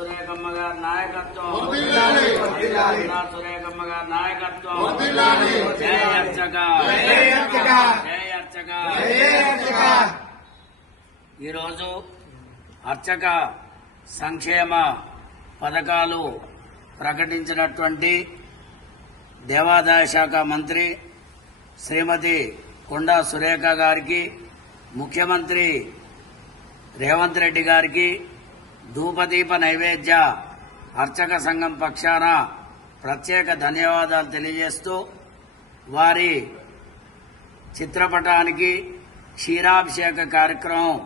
సురేఖమ్మ గారి నాయకత్వం, సురేఖమ్మ గారి నాయకత్వం. జై అర్చక, జై అర్చక. ఈరోజు అర్చక సంక్షేమ పథకాలు ప్రకటించినటువంటి దేవాదాయ శాఖ మంత్రి శ్రీమతి కొండా సురేఖ గారికి, ముఖ్యమంత్రి రేవంత్ రెడ్డి గారికి ధూపదీప నైవేద్య అర్చక సంఘం పక్షాన ప్రత్యేక ధన్యవాదాలు తెలియజేస్తూ, వారి చిత్రపటానికి క్షీరాభిషేక కార్యక్రమం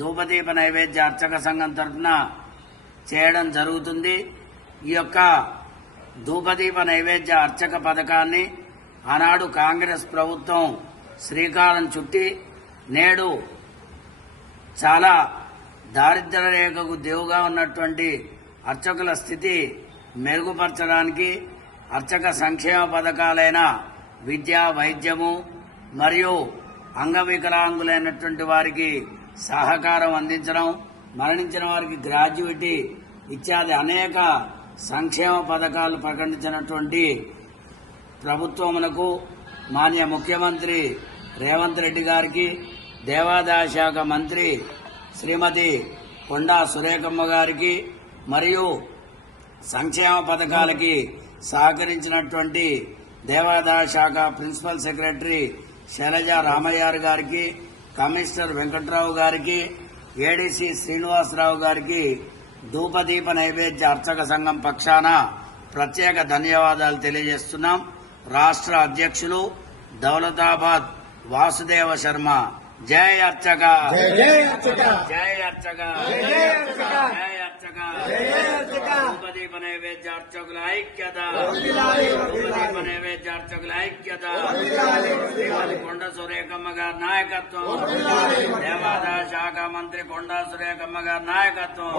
ధూపదీప నైవేద్య అర్చక సంఘం తరఫున చేయడం జరుగుతుంది. ఈ యొక్క ధూపదీప నైవేద్య అర్చక పథకాన్ని ఆనాడు కాంగ్రెస్ ప్రభుత్వం శ్రీకారం చుట్టి నేడు చాలా దారిద్ర్య రేఖకు దేవుగా ఉన్నటువంటి అర్చకుల స్థితి మెరుగుపరచడానికి అర్చక సంక్షేమ పథకాలైన విద్య, వైద్యము మరియు అంగవికలాంగులైనటువంటి వారికి సహకారం అందించడం, మరణించిన వారికి గ్రాడ్యుయేటీ ఇత్యాది అనేక సంక్షేమ పథకాలు ప్రకటించినటువంటి ప్రభుత్వమునకు మాన్య ముఖ్యమంత్రి రేవంత్ రెడ్డి గారికి, దేవాదాయ శాఖ మంత్రి శ్రీమతి కొండా సురేఖమ్మ గారికి మరియు సంక్షేమ పథకాలకి సహకరించినటువంటి దేవాదాయ శాఖ ప్రిన్సిపల్ సెక్రటరీ శైలజ రామయ్య గారికి, కమిషనర్ వెంకట్రావు గారికి, ఏడీసీ శ్రీనివాసరావు గారికి ధూపదీప నైవేద్య అర్చక సంఘం పక్షాన ప్రత్యేక ధన్యవాదాలు తెలియజేస్తున్నాం. రాష్ట్ర అధ్యక్షులు దౌలతాబాద్ వాసుదేవ శర్మ. జై అర్చక, జై అర్చక, జై అర్చక, ధూపదీప నైవేద్య అర్చకుల ఐక్యత, ధూపదీప నైవేద్య అర్చకుల ఐక్యత. శ్రీమతి కొండా సురేఖమ్మ గారి నాయకత్వం, దేవాదాయ శాఖ మంత్రి కొండా సురేఖమ్మ గారి నాయకత్వం.